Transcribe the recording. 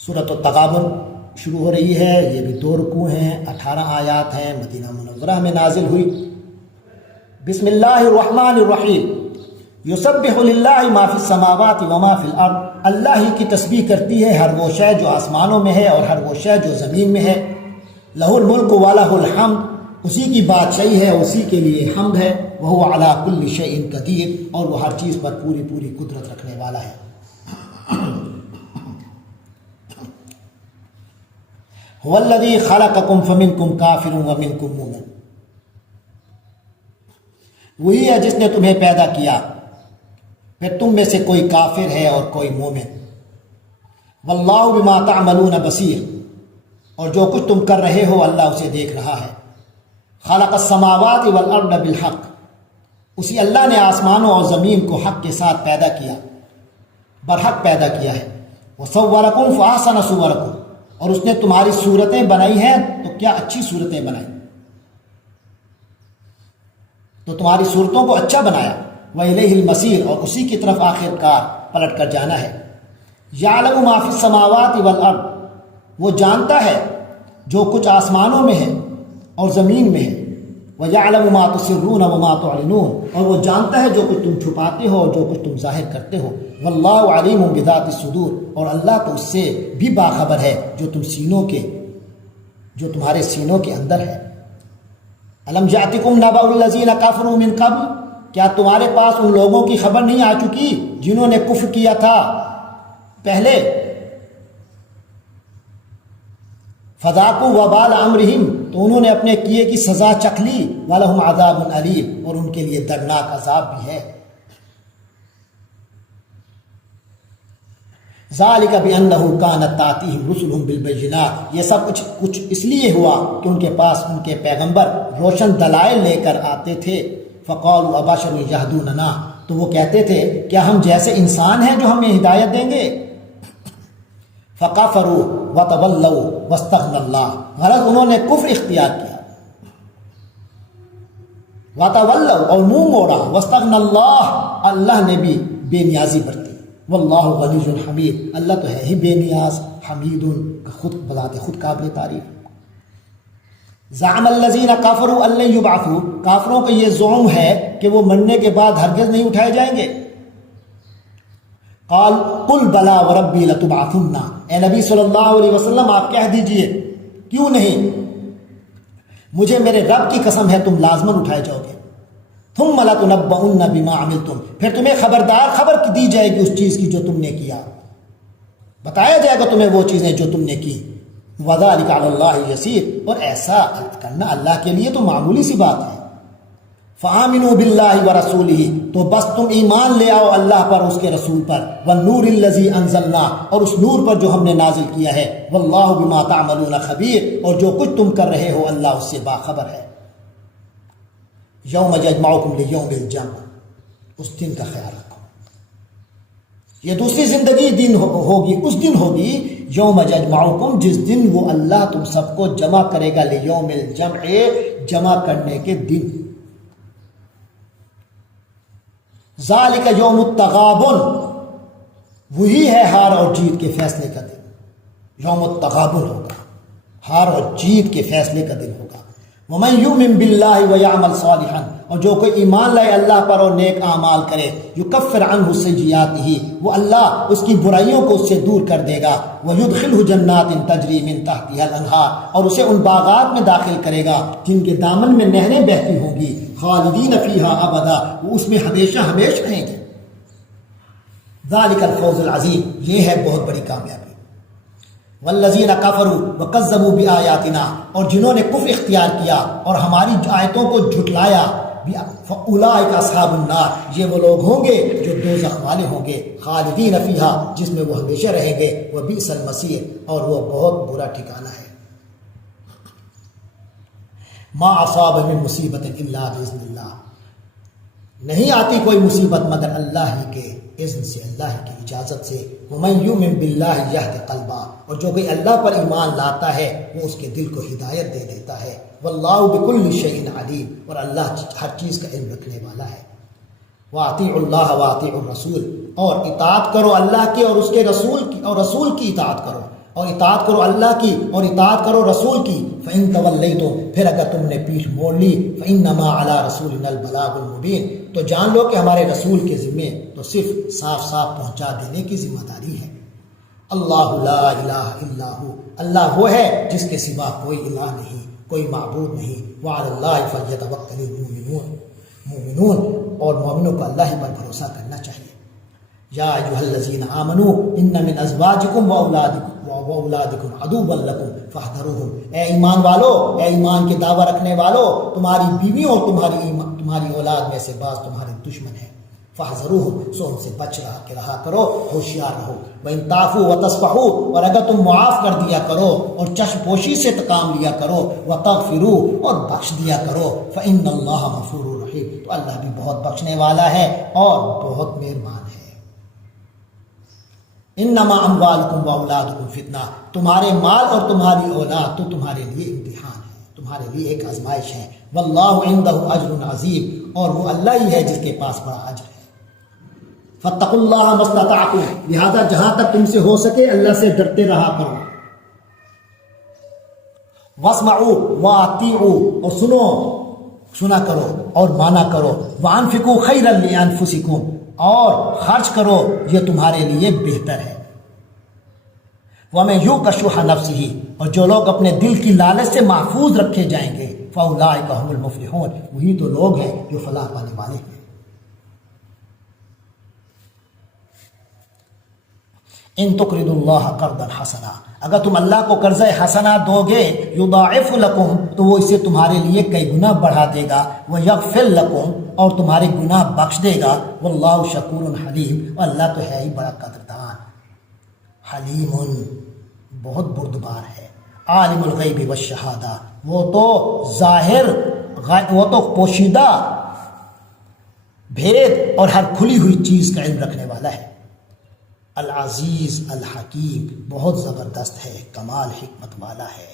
سورۃ التغابن شروع ہو رہی ہے، یہ بھی 2 رکوع ہیں، 18 آیات ہیں، مدینہ منورہ میں نازل ہوئی۔ بسم اللہ الرحمن الرحیم۔ یسبح للہ ما فی السماوات وما فی الارض، اللہ ہی کی تسبیح کرتی ہے ہر وہ شے جو آسمانوں میں ہے اور ہر وہ شے جو زمین میں ہے۔ لہ الملک ولہ الحمد، اسی کی بادشاہی ہے، اسی کے لیے حمد ہے۔ وہو علی کل شیء قدیر، اور وہ ہر چیز پر پوری پوری قدرت رکھنے والا ہے۔ هو الذی خلقکم فمنکم کافر ومنکم مومن، وہی ہے جس نے تمہیں پیدا کیا، پھر تم میں سے کوئی کافر ہے اور کوئی مومن۔ واللہ بما تعملون بصیر، اور جو کچھ تم کر رہے ہو اللہ اسے دیکھ رہا ہے۔ خلق السماوات والارض بالحق، اسی اللہ نے آسمانوں اور زمین کو حق کے ساتھ پیدا کیا، برحق پیدا کیا ہے۔ وصورکم فاحسن صورکم، اور اس نے تمہاری صورتیں بنائی ہیں تو کیا اچھی صورتیں بنائی، تو تمہاری صورتوں کو اچھا بنایا۔ وَإِلَيْهِ الْمَصِيرُ، اور اسی کی طرف آخر کار پلٹ کر جانا ہے۔ يَعْلَمُ مَا فِي السَّمَاوَاتِ وَالْأَرْضِ، وہ جانتا ہے جو کچھ آسمانوں میں ہے اور زمین میں ہے۔ وَيَعْلَمُ مَا تُسِرُّونَ وَمَا تُعْلِنُونَ، اور وہ جانتا ہے جو کچھ تم چھپاتے ہو اور جو کچھ تم ظاہر کرتے ہو۔ وَاللَّهُ عَلِيمٌ بِذَاتِ الصُّدُورِ، اور اللہ تو اس سے بھی باخبر ہے جو تمہارے سینوں کے اندر ہے۔ أَلَمْ يَأْتِكُمْ نَبَأُ الَّذِينَ كَفَرُوا مِنْ قَبْلُ، کیا تمہارے پاس ان لوگوں کی خبر نہیں آ چکی جنہوں نے کفر کیا تھا پہلے؟ فَذَاقُوا وَبَالَ أَمْرِهِمْ، تو انہوں نے اپنے کیے کی سزا چکھ لی۔ وَلَهُمْ عَذَابٌ أَلِيمٌ، اور ان کے لیے دردناک عذاب بھی ہے۔ ذَلِكَ بِأَنَّهُ كَانَتْ تَأْتِيهِمْ رُسُلُهُم بِالْبَيِّنَاتِ، یہ سب کچھ اس لیے ہوا کہ ان کے پاس ان کے پیغمبر روشن دلائل لے کر آتے تھے۔ فَقَالُوا أَبَشَرٌ يَهْدُونَنَا، تو وہ کہتے تھے کیا ہم جیسے انسان ہیں جو ہمیں ہدایت دیں گے؟ فَكَفَرُوا وَتَوَلَّوْا وَاسْتَغْنَى اللَّهُ، غرض انہوں نے کفر اختیار کیا، وَتَوَلَّوْا، اور منہ موڑا، وَاسْتَغْنَى اللَّهُ، اللہ نے بھی بے نیازی برتی۔ واللہ غنی حمید، اللہ تو ہے ہی بے نیاز، حمید، خود بذات خود قابل تعریف۔ زعم الذین کفروا ان لن یبعثوا، کافروں کا یہ زعم ہے کہ وہ مرنے کے بعد ہرگز نہیں اٹھائے جائیں گے۔ قال قل بلا وربی لتبعثن، اے نبی صلی اللہ علیہ وسلم آپ کہہ دیجئے کیوں نہیں، مجھے میرے رب کی قسم ہے تم لازماً اٹھائے جاؤ گے۔ ثم لتنبؤن بما عملتم، پھر تمہیں خبر دی جائے گی اس چیز کی جو تم نے کیا، بتایا جائے گا تمہیں وہ چیزیں جو تم نے کی۔ وذلک علی اللہ یسیر، اور ایسا کرنا اللہ کے لیے تو معمولی سی بات ہے۔ فآمنوا باللہ ورسولہ، تو بس تم ایمان لے آؤ اللہ پر، اس کے رسول پر۔ والنور الذی انزلنا، اور اس نور پر جو ہم نے نازل کیا ہے۔ واللہ بما تعملون خبیر، اور جو کچھ تم کر رہے ہو اللہ اس سے باخبر ہے۔ یوم یجمعکم لیوم الجمع، اس دن کا خیال رکھو، یہ دوسری زندگی دن ہوگی، اس دن ہوگی یوم یجمعکم، جس دن وہ اللہ تم سب کو جمع کرے گا، لیوم الجمع، جمع کرنے کے دن۔ ذالک یوم التغابن، وہی ہے ہار اور جیت کے فیصلے کا دن، یوم التغابن ہوگا، ہار اور جیت کے فیصلے کا دن ہوگا۔ وَمَن يُؤْمِن بِاللَّهِ وَيَعْمَلْ صَالِحًا، اور جو کوئی ایمان لائے اللہ پر اور نیک اعمال کرے، يُكَفِّرْ عَنْهُ سَيِّئَاتِهِ، وہ اللہ اس کی برائیوں کو اس سے دور کر دے گا۔ وَيُدْخِلْهُ جَنَّاتٍ تَجْرِي مِن تَحْتِهَا الْأَنْهَارُ، اور اسے ان باغات میں داخل کرے گا جن کے دامن میں نہریں بہتی ہوں گی۔ خالدین فیہا ابدا، وہ اس میں ہمیشہ ہمیشہ رہیں گے۔ ذَلِكَ الْفَوْزُ الْعَظِيمُ، یہ ہے بہت بڑی کامیابی۔ والذین کفروا وکذبوا بآیاتنا، اور جنہوں نے کفر اختیار کیا اور ہماری آیتوں کو جھٹلایا، فاولئک اصحاب النار، یہ وہ لوگ ہوں گے جو دوزخ والے ہوں گے، خالدین فیہا، جس میں وہ ہمیشہ رہیں گے، وبئس المصیر، اور وہ بہت برا ٹھکانہ ہے۔ ما اصاب من مصیبت الا باذن اللہ، نہیں آتی کوئی مصیبت مگر اللہ ہی کے اذن سے، اللہ کی اجازت سے۔ وَمَن يُؤْمِن بِاللَّهِ يَهْدِ قَلْبَهُ، اور جو کوئی اللہ پر ایمان لاتا ہے وہ اس کے دل کو ہدایت دے دیتا ہے۔ وَاللَّهُ بِكُلِّ شَيْءٍ عَلِيمٌ، اور اللہ ہر چیز کا علم رکھنے والا ہے۔ وَأَطِيعُوا اللَّهَ وَأَطِيعُوا الرَّسُولَ، اور اطاعت کرو اللہ کی اور اس کے رسول کی، اور رسول کی اطاعت کرو۔ اور اطاعت کرو اللہ کی اور اطاعت کرو رسول کی. فَإِن تَوَلَّيْتُمْ پھر اگر تم نے پیٹھ موڑ لی فَإِنَّمَا عَلَىٰ رَسُولِنَا الْبَلَاغُ الْمُبِينُ تو جان لو کہ ہمارے رسول کے ذمے تو صرف صاف صاف پہنچا دینے کی ذمہ داری ہے. اللہ لا الہ الا ہو اللہ وہ ہے جس کے سوا کوئی الہ نہیں کوئی معبود نہیں. وعلی اللہ فلیتوکل المؤمنون اور مومنوں کو اللہ ہی پر بھروسہ کرنا چاہیے. یا ایھا الذین آمنوا ان من ازواجکم واولادکم عدوا لکم فاحذروہم اے ایمان والو اے ایمان کے دعویٰ رکھنے والو تمہاری بیویوں اور تمہاری اولاد میں سے بعض تمہارے دشمن ہیں. فاحذروہم سو ان سے بچ رہا کرو ہوشیار رہو. وَإِن تَعْفُوا وَتَصْفَحُوا اور اگر تم معاف کر دیا کرو اور چشم پوشی سے کام لیا کرو وَتَغْفِرُوا اور بخش دیا کرو فَإِنَّ اللَّهَ غَفُورٌ رَحِيمٌ تو اللہ بھی بہت بخشنے والا ہے اور بہت مہربان ہے. انما اموالکم واولادکم فتنہ تمہارے مال اور تمہاری اولاد تو تمہارے لیے امتحان ہے تمہارے لیے ایک آزمائش ہے. واللہ عندہ اجر عظیم اور وہ اللہ ہی ہے جس کے پاس بڑا اجر ہے. فاتقوا اللہ ما استطعتم لہذا جہاں تک تم سے ہو سکے اللہ سے ڈرتے رہا کرو. واسمعوا واطیعوا اور سنا کرو اور مانا کرو. وانفقوا خیرا لانفسکم اور خرچ کرو یہ تمہارے لیے بہتر ہے. وَمَن يُوقَ شُحَّ نَفْسِهِ اور جو لوگ اپنے دل کی لالچ سے محفوظ رکھے جائیں گے فَأُولَٰئِكَ هُمُ الْمُفْلِحُونَ وہی تو لوگ ہیں جو فلاح پانے والے ہیں. ان تقرضوا اللہ قرضا حسنا اگر تم اللہ کو قرض حسنہ دو گے یضاعف لکم تو وہ اسے تمہارے لیے کئی گنا بڑھا دے گا. ویغفر لکم اور تمہارے گناہ بخش دے گا. واللہ شکور حلیم اور اللہ تو ہے ہی بڑا قدردان حلیم بہت بردبار ہے. عالم الغیب والشہادہ وہ تو ظاہر وہ تو پوشیدہ بھید اور ہر کھلی ہوئی چیز کا علم رکھنے والا ہے. العزیز الحکیم بہت زبردست ہے کمال حکمت والا ہے.